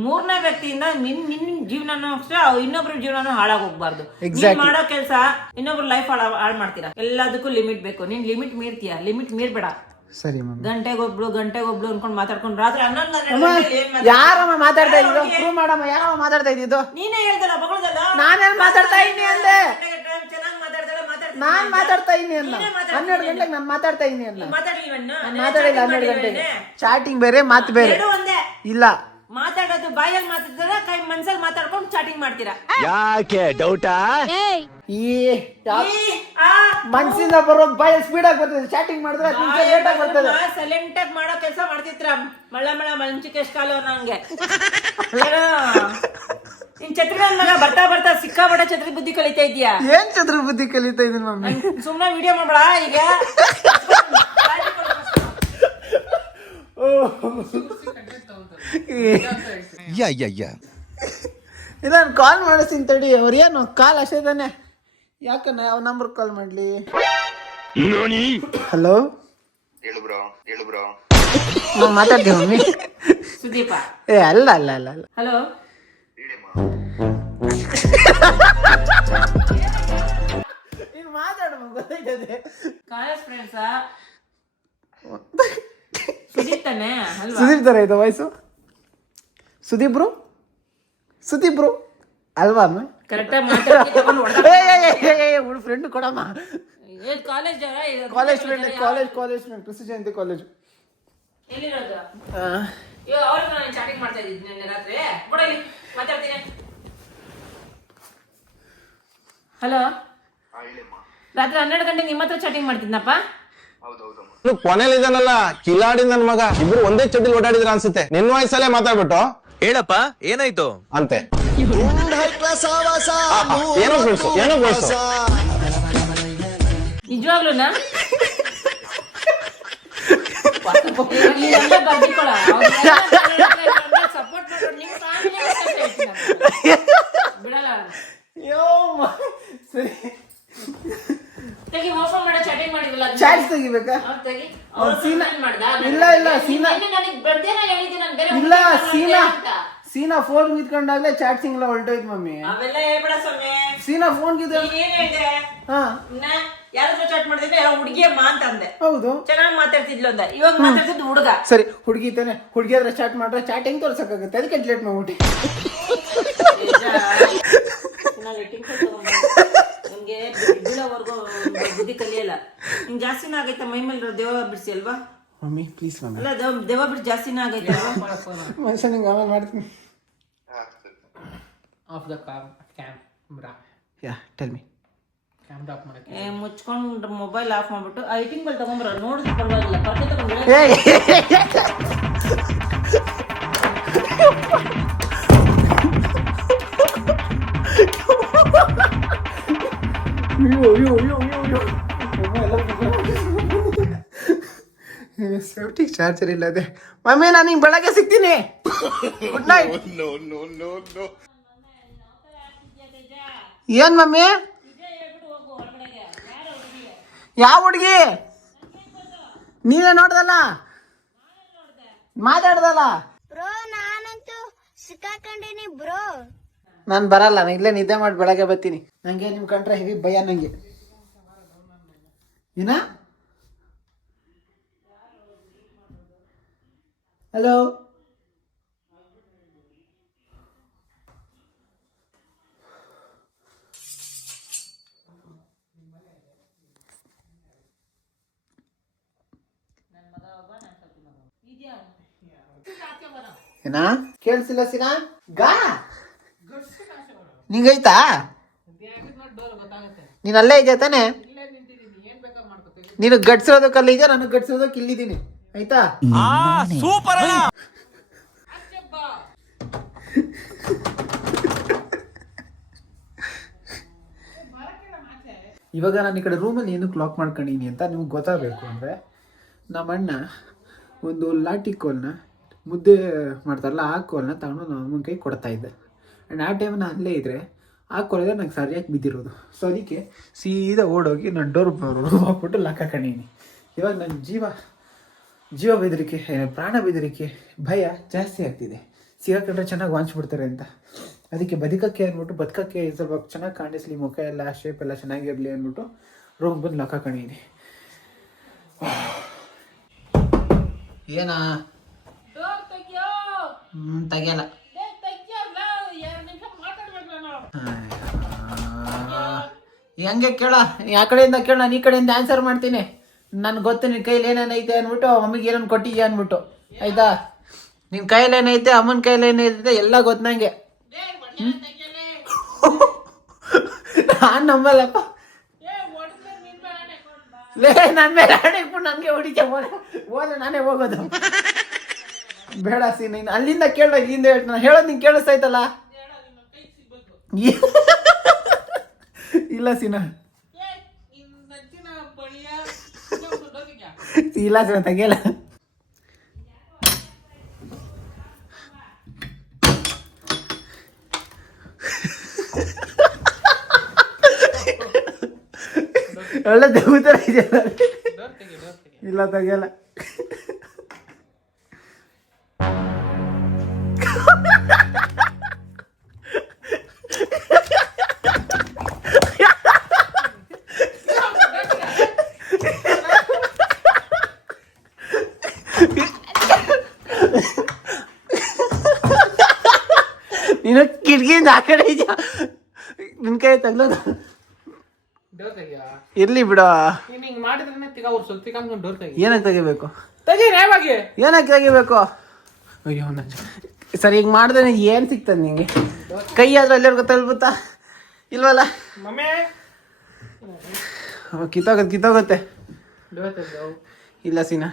3ನೇ ವ್ಯಕ್ತಿಯಿಂದ ನಿನ್ ಜೀವನನೂ ಅಷ್ಟೇ ಇನ್ನೊಬ್ರ ಜೀವನನೂ ಹಾಳಾಗ್ ಹೋಗ್ಬಾರ್ದು ನೀನ್ ಮಾಡೋ ಕೆಲ್ಸ ಇನ್ನೊಬ್ರ ಲೈಫ್ ಹಾಳ್ ಮಾಡ್ತೀರಾ ಎಲ್ಲದಕ್ಕೂ ಲಿಮಿಟ್ ಬೇಕು ನೀನ್ ಲಿಮಿಟ್ ಮೀರ್ತೀಯ ಲಿಮಿಟ್ ಮೀರ್ಬೇಡ ಸರಿ ಮಮ್ಮಿ ಗಂಟೆಗೊಬ್ಳು ಅನ್ಕೊಂಡ್ ಮಾತಾಡ್ಕೊಂಡು ರಾತ್ರಿ 11 ಯಾರಮ್ಮ ಮಾತಾಡ್ತಾ ಇದ್ದು ಪ್ರೂವ್ ಮಾಡಮ್ಮ ಯಾರಮ್ಮ ಮಾತಾಡ್ತಾ ಇದ್ದಿದ್ದು ನೀನೇ ಹೇಳ್ದಲ್ಲ ಮಗಳದಲ್ಲ ನಾನೇನ್ ಮಾತಾಡ್ತಾ ಇದ್ದೀನಿ ಅಂದೆ ಚೆನ್ನಾಗಿ ಮಾತಾಡ್ತಾಳೆ ನಾನ್ ಮಾತಾಡ್ತಾ ಇದ್ದೀನಿ ಅಲ್ಲ 12 ಗಂಟೆಗೆ ನಾನು ಮಾತಾಡ್ತಾ ಇದ್ದೀನಿ ಅಲ್ಲ ಮಾತಾಡಿಲ್ಲ 12 ಗಂಟೆಗೆ ಚಾಟಿಂಗ್ ಬೇರೆ ಮಾತು ಬೇರೆ ಇಲ್ಲ ಮಾತಾಡೋದು ಬಾಯಲ್ಲಿ ಮಾತಾಡ್ತಾರ ಕೈ ಮನ್ಸಲ್ಲಿ ಮಾತಾಡ್ಕೊಂಡು ಚಾಟಿಂಗ್ ಮಾಡ್ತೀರಾ ಯಾಕೆ ಡೌಟಾ ಮನ್ಸಿಂದ ಬರೋದು ಬಾಯ ಸ್ಪೀಡ್ ಆಗಿ ಬರ್ತದೆ ಚಾಟಿಂಗ್ ಮಾಡಿದ್ರೆ ಲೇಟ್ ಆಗಿ ಬರ್ತದೆ ಸೈಲೆಂಟ್ ಆಗಿ ಮಾಡೋ ಕೆಲಸ ಮಾಡ್ತಿದ್ರ ಮಳ ಮಂಚಿಕೇಶ್ ಕಾಲು ನಂಗೆ ನಿನ್ ಛತ್ರಿ ಮಗ ಬರ್ತಾ ಬರ್ತಾ ಸಿಕ್ಕಾಪಟ್ಟೆ ಛತ್ರಿ ಬುದ್ಧಿ ಕಲಿತಾ ಇದೀಯಾ ಏನ್ ಚಂದ್ರ ಬುದ್ಧಿ ಕಲಿತಾ ಇದೀನಿ ಮಮ್ಮಿ ಸುಮ್ನೆ ವಿಡಿಯೋ ಮಾಡ್ಬೇಡ ಈಗ ಇದನ್ನು ಕಾಲ್ ಮಾಡಿಸ್ತೀನಿ ತಡಿ ಅವ್ರು ಏನು ಕಾಲ್ ಅಷ್ಟೇ ತಾನೆ ಯಾಕನ್ನ ಯಾವ ನಂಬರ್ ಕಾಲ್ ಮಾಡ್ಲಿ ಹಲೋ ಹೇಳು ಬ್ರೋ ನಾವು ಮಾತಾಡ್ತೀವಿ ಮಮ್ಮಿ ಸುದೀಪ ಏ ಅಲ್ಲ ಅಲ್ಲ ಅಲ್ಲ ಅಲ್ಲ ಹಲೋ ನೀನು ಮಾತಾಡಮ್ಮ ಗೊತ್ತೈತದೆ ಕಾಲೇಜ್ ಫ್ರೆಂಡ್ಸಾ ಸುದೀಪ್ ತಾನೆ ಅಲ್ವಾ ಸುದೀಪ್ ತರ ಐತೆ ವಾಯ್ಸು ಸುದೀಪ್ ಬ್ರೋ ಅಲ್ವಾ ಅಮ್ಮ ಕರೆಕ್ಟಾಗಿ ಮಾತಾಡಿ ತಗೊಂಡು ಹುಡು ಫ್ರೆಂಡ್ ಕೊಡಮ್ಮ ಕಾಲೇಜ್ ಕಾಲೇಜ್ ಫ್ರೆಂಡ್ ಕಾಲೇಜ್ ಕೃಷಿ ಜಯಂತಿ ಕಾಲೇಜ್ ಎಲ್ಲಿರೋದು ಅವ್ರಿಗೆ ನಾನು ಚಾಟಿಂಗ್ ಮಾಡ್ತಾ ಇದ್ದೀನಿ ನಿನ್ನೆ ರಾತ್ರಿ. ಕೊಡಲಿ ಮಾತಾಡ್ತೀನಿ. ಹಲೋ, ರಾತ್ರಿ 12 ಗಂಟೆಗೆ ನಿಮ್ಮ ಹತ್ರ ಚಾಟಿಂಗ್ ಮಾಡ್ತಿದ್ನಪ್ಪ. ಕೊನೆಯಲ್ಲಿ ಇದಾನಲ್ಲ ಕಿಲಾಡಿ ನನ್ ಮಗ, ಇಬ್ರು ಒಂದೇ ಚಡ್ಡಿಲ್ ಓಡಾಡಿದ್ರ ಅನ್ಸುತ್ತೆ. ನಿನ್ ವಯಸ್ಸಲ್ಲೇ ಮಾತಾಡ್ಬಿಟ್ಟು ಹೇಳಪ್ಪ ಏನಾಯ್ತು ಅಂತೆ. ಏನೋ ಗೊಳ್ಸು ನಿಜವಾಗ್ಲೂನಾ? ಸಪೋರ್ಟ್ ಮಾಡೋದು ನೀವು ಬಿಡಲ್ಲ. ಸರಿ, ತೆಗಿ, ಓಪನ್ ಮಾಡೋ ಚಾಟಿಂಗ್ ಮಾಡಿದ್ರಲ್ಲ ಚಾಟ್ ತೆಗಿಬೇಕಾ? ತೆಗಿ. ಇಲ್ಲ ಸೀನಾ ಇಲ್ಲ ಸೀನಾ ಫೋನ್ ಗಿತ್ಕೊಂಡಾಗ್ಲೇ ಚಾಟ್ಸಿಂಗ್ ಎಲ್ಲ ಹೊರಟೋಯ್ತು ಮಮ್ಮಿ. ಅವೆಲ್ಲ ಹೇಳ್ಬೇಡ ಸ್ವಾಮಿ. ಸೀನಾ ಫೋನ್ ಗಿದ್ದ ಏನ್ ಹೇಳ್ದೆ? ಯಾರಾದ್ರೂ ಚಾಟ್ ಮಾಡಿದ್ರೆ ಎಲ್ಲ ಹುಡುಗಿಯಮ್ಮ ಅಂತ ಅಂದೆ. ಹೌದು, ಚೆನ್ನಾಗಿ ಮಾತಾಡ್ತಿದ್ಲು ಅಂದ. ಇವಾಗ ಮಾತಾಡ್ತಿದ್ದು ಹುಡುಗ. ಸರಿ, ಹುಡುಗಿ ತಾನೆ, ಹುಡುಗಿ ಆದ್ರೆ ಚಾಟ್ ಮಾಡ್ರೆ ಚಾಟ್ ಹೆಂಗ್ ತೋರ್ಸಕ್ಕಾಗುತ್ತೆ? ಅದಕ್ಕೆ ಲೇಟ್ ಮಾಡ್ಬಿಟ್ಟು ನಿಮ್ಗೆ ಬೀಳೋವರೆಗೂ ಬುದ್ಧಿ ಕಲಿಯಲ್ಲ. ನಿಂಗೆ ಜಾಸ್ತಿನ ಆಗೈತ ಮೈ ಮೇಲೆ ದೇವ ಬಿಡಿಸಿ ಅಲ್ವಾ ಮಮ್ಮಿ? Please mummy. ಅಲ್ಲ ದೇವ ಬಿಡಿಸಿ ಜಾಸ್ತಿನ ಆಗೈತೆ ಅಲ್ವಾ? ಮನುಷ್ಯ ನಿಂಗೆ ಆಮೇಲೆ ಮಾಡ್ತೀನಿ. Of the camera. Yeah tell me. Camera off ಮಾಡಕ್ಕೆ ಮುಚ್ಕೊಂಡು ಮೊಬೈಲ್ ಆಫ್ ಮಾಡ್ಬಿಟ್ಟು ಐಟಿಂಗ್ ಬಲ್ ತಗೊಂಡ್ರ ನೋಡಿದ್ರೆ ಪರವಾಗಿಲ್ಲ. ಪರ್ಕೆ ತಗೊಂಡ್ರೆ ಸೇಫ್ಟಿ ಚಾರ್ಜರ್ ಇಲ್ಲ ಅದೇ. ಮಮ್ಮಿ ನಾನು ಹಿಂಗೆ ಬೆಳಗ್ಗೆ ಸಿಗ್ತೀನಿ. Good night. ಏನ್ ಮಮ್ಮಿ? ಯಾವ ಹುಡುಗಿ? ನೀವೇ ನೋಡ್ದಲ್ಲ, ಮಾತಾಡ್ದಲ್ಲ. ಬ್ರೋ ನಾನಂತೂ ಸಿಕ್ಕಾಕೊಂಡಿನಿ ಬ್ರೋ. ನಾನು ಬರಲ್ಲ, ನಾನು ಇಲ್ಲೇ ನಿದ್ದೆ ಮಾಡಿ ಬೆಳಗ್ಗೆ ಬರ್ತೀನಿ. ನಂಗೆ ನಿಮ್ ಕಂಡ್ರೆ ಹೆವಿ ಭಯ ನಂಗೆ. ಏನ? ಹಲೋ, ಏನ ಕೇಳಿಸಿಲ್ಲ ಸೀನಾ? ಗಾ ನಿಂಗೈತಾ? ನೀನ್ ಅಲ್ಲೇ ಇದೆಯಾ ತಾನೆ? ನೀನು ಗಡ್ಸಿರೋದಕ್ಕೆ ಅಲ್ಲಿ ಇದೆಯಾ, ನನಗೆ ಗಡ್ಸಿರೋದಕ್ಕೆ ಇಲ್ಲಿದ್ದೀನಿ. ಆಯ್ತಾ? ಸೂಪರ್. ಇವಾಗ ನಾನು ಈ ಕಡೆ ರೂಮಲ್ಲಿ ಏನಕ್ಕೆ ಲಾಕ್ ಮಾಡ್ಕೊಂಡಿನಿ ಅಂತ ನಿಮ್ಗೆ ಗೊತ್ತಾಗಬೇಕು ಅಂದರೆ, ನಮ್ಮ ಅಣ್ಣ ಒಂದು ಲಾಟಿ ಕೋಲ್ನ, ಮುದ್ದೆ ಮಾಡ್ತಾರಲ್ಲ ಆ ಕೋಲ್ನ ತಗೊಂಡು ನಮ್ಮ ಅಮ್ಮನ ಕೈ ಕೊಡ್ತಾ ಇದ್ದೆ. ಆ್ಯಂಡ್ ಆ ಟೈಮ್ ನಾನು ಅಲ್ಲೇ ಇದ್ದರೆ ಆ ಕೋಲಿಗೆ ನಂಗೆ ಸರಿಯಾಗಿ ಬಿದ್ದಿರೋದು. ಸೊ ಅದಕ್ಕೆ ಸೀದಾ ಓಡೋಗಿ ನಾನು ಡೋರ್ ಹಾಕ್ಬಿಟ್ಟು ಲಾಕ್ ಹಾಕೊಂಡಿನಿ. ಇವಾಗ ನನ್ನ ಜೀವ ಬೆದರಿಕೆ, ಪ್ರಾಣ ಬೆದರಿಕೆ, ಭಯ ಜಾಸ್ತಿ ಆಗ್ತಿದೆ. ಸಿಗಾಕೊಂಡ್ರೆ ಚೆನ್ನಾಗಿ ವಾಂಚ್ಬಿಡ್ತಾರೆ ಅಂತ. ಅದಕ್ಕೆ ಬದುಕಕ್ಕೆ ಅಂದ್ಬಿಟ್ಟು, ಬದುಕಕ್ಕೆ ಸ್ವಲ್ಪ ಚೆನ್ನಾಗಿ ಕಾಣಿಸ್ಲಿ, ಮುಖ ಎಲ್ಲ ಶೇಪ್ ಎಲ್ಲ ಚೆನ್ನಾಗಿರಲಿ ಅಂದ್ಬಿಟ್ಟು ರೂಮ್ ಬಂದು ಲಾಕ್ ಹಾಕೊಂಡಿದ್ದೀನಿ. ಏನಾ? ತೆಗಿಯಲ್ಲ. ಹೆಂಗೆ ಕೇಳ? ಆ ಕಡೆಯಿಂದ ಕೇಳ, ನಾನು ಈ ಕಡೆಯಿಂದ ಆನ್ಸರ್ ಮಾಡ್ತೀನಿ. ನನ್ಗೆ ಗೊತ್ತು ನಿನ್ನ ಕೈಲಿ ಏನೇನೈತೆ ಅಂದ್ಬಿಟ್ಟು, ಮಮ್ಮಿಗೆ ಏನನ್ನು ಕೊಟ್ಟಿದ್ಯಾ ಅಂದ್ಬಿಟ್ಟು. ಆಯ್ತಾ? ನಿನ್ನ ಕೈಲಿ ಏನೈತೆ, ಅಮ್ಮನ ಕೈಲಿ ಏನೈತೆ ಎಲ್ಲ ಗೊತ್ತು ನಂಗೆ. ನಾನು ನಂಬಲ್ಲಪ್ಪ. ಲೇ, ನನ್ನ ಮೇಲೆ ಆಡಿಕ್ಬಿಟ್ಟು ನನಗೆ ಹೊಡಿಕೆ ಹೋದ್ರೆ ನಾನೇ ಹೋಗೋದು. ಬೇಡ ಸೀನಾ, ನೀನು ಅಲ್ಲಿಂದ ಕೇಳ, ಇಲ್ಲಿಂದ ಹೇಳ್ತೀನಿ. ನಾನು ಹೇಳೋದು ನಿಂಗೆ ಕೇಳಿಸ್ತೈತಲ್ಲ? ಇಲ್ಲ ಸೀನಾ, ಇಲ್ಲ ಸೀನಾ, ತೆಗಿಯಲ್ಲ. ಒಳ್ಳೆ ದೇವತರ ಇದೆಯಲ್ಲ. ಇಲ್ಲ ತೆಗಿಯಲ್ಲ. ನೀನು ಕಿಟಕಿಯಿಂದ ಆ ಕಡೆ ಇದೆಯಾ? ನಿನ್ ಕೈ ತಗ್ಲೋದು ಡೋರ್ ತೆಗಿಯ. ಇರ್ಲಿ ಬಿಡ. ನೀನು ಹಿಂಗೆ ಮಾಡಿದ್ರೆ ತಿಕ್ಕ ಅವ್ರು ಸ್ವಲ್ಪ ತಿಕ್ಕಂಕೊಂಡು ಡೋರ್ ತೆಗಿ. ಏನಕ್ಕೆ ತೆಗಿಬೇಕು? ತೆಗಿ ನೇವಾಗಿ. ಏನಕ್ಕೆ ತೆಗಿಬೇಕು? ಅಯ್ಯೋ ಸರಿ ಈಗ ಮಾಡಿದ್ರೆ ಏನು ಸಿಗ್ತದೆ ನಿಂಗೆ? ಕೈ ಆದ್ರೆ ಎಲ್ಲರಿಗೂ ತಲುಪುತ್ತಾ ಇಲ್ವಲ್ಲ? ಕಿತ್ತೋಗುತ್ತೆ ಇಲ್ಲ ಸೀನಾ.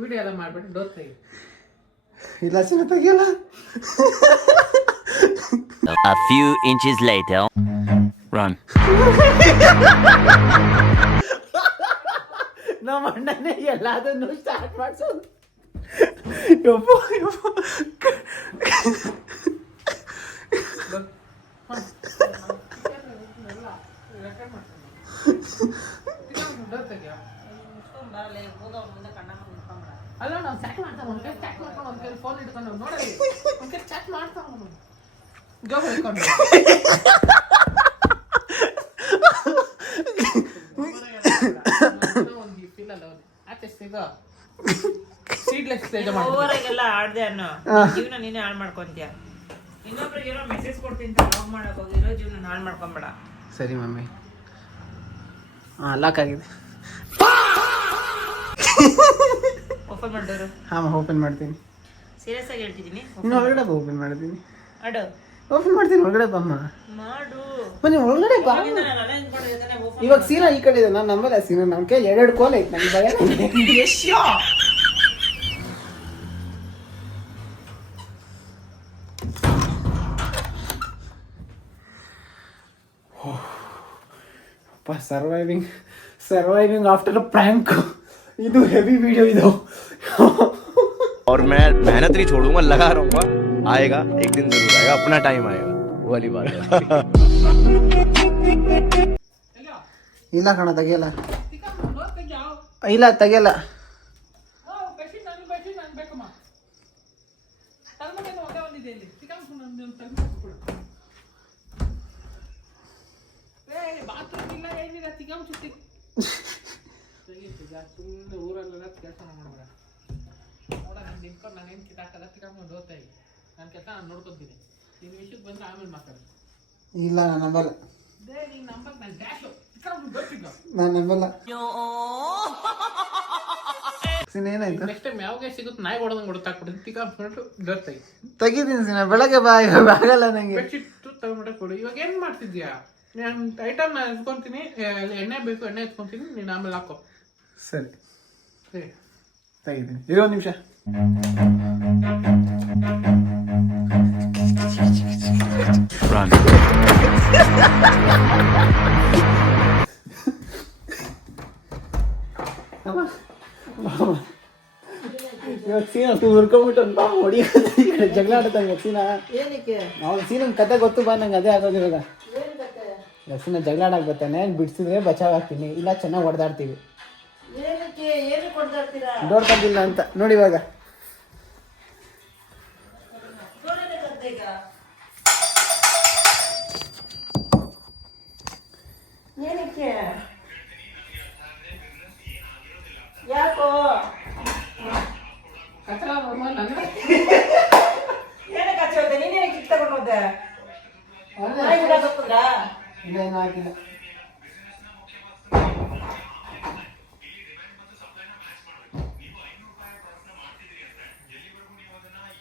ವಿಡಿಯೋ ಎಲ್ಲ ಮಾಡ್ಬಿಟ್ಟು ಡೋರ್ ತೆಗಿ. ಇಲ್ಲ ಸೀನಾ ತೆಗಿಯಲ್ಲ. A few inches later. Run. ನಮ್ಮ ಅಣ್ಣನೇ ಎಲ್ಲದನ್ನು ಸ್ಟಾರ್ಟ್ ಮಾಡ್ಸೋದು. ಅಲ್ಲ ನಾವು ಚಾಟ್ ಮಾಡ್ತಾವ ಒಂದು ಕೈ ಚಾಟ್ ಮಾಡ್ಕೊಂಡು ಒಂದು ಕೈ ಫೋನ್ ಇಟ್ಕೊಂಡು ನೋಡಿ ಒಂದು ಕೈ ಚಾಟ್ ಮಾಡ್ತಾವ ಗೋ ಹೇಳ್ಕೊಂಡು ಒಂದು ಫೀಲ್ ಅಲ್ಲ ಆಚೆ ಸಿಗೋ ಸೀಡ್ಲೆಸ್ ಓವರಾಗೆಲ್ಲ ಆಡ್ದೆ ಅನ್ನೋ ಜೀವನ ನೀನೇ ಹಾಳು ಮಾಡ್ಕೊಂತೀಯ. ಇನ್ನೊಬ್ರಿಗೆ ಏನೋ ಮೆಸೇಜ್ ಕೊಡ್ತೀನಿ ಲವ್ ಮಾಡಕ್ ಹೋಗಿರೋ ಜೀವನ ಹಾಳು ಮಾಡ್ಕೊಂಬೇಡ. ಸರಿ ಮಮ್ಮಿ. ಲಾಕ್ ಆಗಿದೆ. ಓಪನ್ ಮಾಡಿದ್ರು. ಹಾಂ ಓಪನ್ ಮಾಡ್ತೀನಿ. ಸೀರಿಯಸ್ ಆಗಿ ಹೇಳ್ತಿದ್ದೀನಿ. ಇನ್ನು ಒಳಗಡೆ ಓಪನ್ ಮಾಡ್ತೀನಿ. ಅಡು ಓಪನ್ ಮಾಡ್ತೀನಿ. ಒಳಗಡೆ ಬಮ್ಮ ಮಾಡು. ಬನ್ನಿ ಒಳಗಡೆ ಬಾ. ಇವಾಗ ಸೀನಾ ಈ ಕಡೆ ಇದೆ. ನಾನು ನಂಬಲ್ಲ ಸೀನಾ. ನಮ್ಮ ಕೈ ಎರಡು ಕೋಲ್ ಐತೆ. ನನಗೆ ಭಯ. Surviving after a prank. ಇದು ಹೆವಿ ವಿಡಿಯೋ ಇದು. और मैं मेहनत नहीं छोड़ूंगा, लगा रहूंगा. आएगा एक दिन जरूर आएगा, अपना टाइम आएगा, वो वाली बात है. ಇಲ್ಲ ಕಣ ತೆಗಿಯಲ್ಲ. ಇಲ್ಲ ತೆಗಿಯಲ್ಲ. ಊರಲ್ಲೆಲ್ಲ ಕೆಲಸ ಮಾಡಬೇಡ ನೋಡ ನಾನು ನಿಂತ್ಕೊಂಡು ನಾನೇನು ಕಿತ್ತಾಕಲ್ಲ ತಿಕ್ಕೊಂಡು ಹೋಗ್ತಾ ಇದ್ದೀನಿ. ನನ್ನ ಕೆಲಸ ನಾನು ನೋಡ್ಕೊತೀನಿ. ನಿನ್ನ ವಿಷಯಕ್ಕೆ ಬಂದರೆ ಆಮೇಲೆ ಮಾತಾಡಿ. ಇಲ್ಲ ನಾನು ನಂಬಲ್ಲ. ನೀನು ನಂಬಕ್ಕೆ ನಾನು ಡ್ಯಾಶು ತಿಕ್ಕೊಂಡು ಗೊತ್ತಿಲ್ಲ. ನಾನು ನಂಬಲ್ಲ. ಏನಾಯ್ತು? ನೆಕ್ಸ್ಟ್ ಟೈಮ್ ಯಾವಾಗ ಸಿಗುತ್ತೆ ನಾಯಿ ಹೊಡೆದಂಗೆ ಹೊಡೆದಾಕ್ಬಿಡ್ತೀನಿ. ತಿಕ್ಕೊಂಡು ಡೋರ್ ತೆಗಿ. ತೆಗಿತೀನಿ ಸೀನಾ. ಬೆಳಗ್ಗೆ ಬಾ. ಇವಾಗ ಆಗಲ್ಲ ನನಗೆ. ಬೆಡ್ಶೀಟ್ ತಗೊಂಡ್ಬಿಟ್ಟೆ ಕೊಡು. ಇವಾಗ ಏನು ಮಾಡ್ತಿದ್ಯಾ? ನಾನು ಐಟಮ್ ನಾನು ಎತ್ಕೊತೀನಿ. ಎಣ್ಣೆ ಬೇಕು, ಎಣ್ಣೆ ಎತ್ಕೊತೀನಿ. ನೀನು ಆಮೇಲೆ ಹಾಕೋ. ಸರಿ ಸರಿ ತೆಗಿತೀನಿ. ಇರೋ ಒಂದು ನಿಮಿಷ. Run. ಇವಾಗ ಸೀನಾ ಹುರ್ಕೊಂಬಿಟ್ಟು ಬಾ ಹೊಡಿಯೋದು. ಈ ಕಡೆ ಜಗಳ ಆಡ್ತಾನೆ ಸೀನಾ. ಏನಕ್ಕೆ? ಅವ್ನು ಸೀನನ್ ಕತೆ ಗೊತ್ತು ಬಾ. ನಂಗೆ ಅದೇ ಆಗೋದು ಇವಾಗ. ಸೀನಾ ಜಗಳ ಆಡಕ್ ಬರ್ತಾನೆ. ಬಿಡಿಸಿದ್ರೆ ಬಚಾವ್ ಆಗ್ತೀನಿ. ಇಲ್ಲ ಚೆನ್ನಾಗಿ ಹೊಡೆದಾಡ್ತೀವಿ. ಏನಕ್ಕೆ ಏನು ಕೊಡ್ತಾರ್ತೀರಾ? ಡೋರ್ ತಂದಿಲ್ಲ ಅಂತ ನೋಡಿ ಇವಾಗ. ಏನಕ್ಕೆ? ಯಾಕೋ ಕಚರ ಏನಕ್ಕೆ ಆಚೆ ಹೋದೆ? ನೀನೇನೆ ಕಿಕ್ ತಗೊಂಡು ಹೋದೆ? ಇಲ್ಲ ಏನೂ ಆಗಿಲ್ಲ.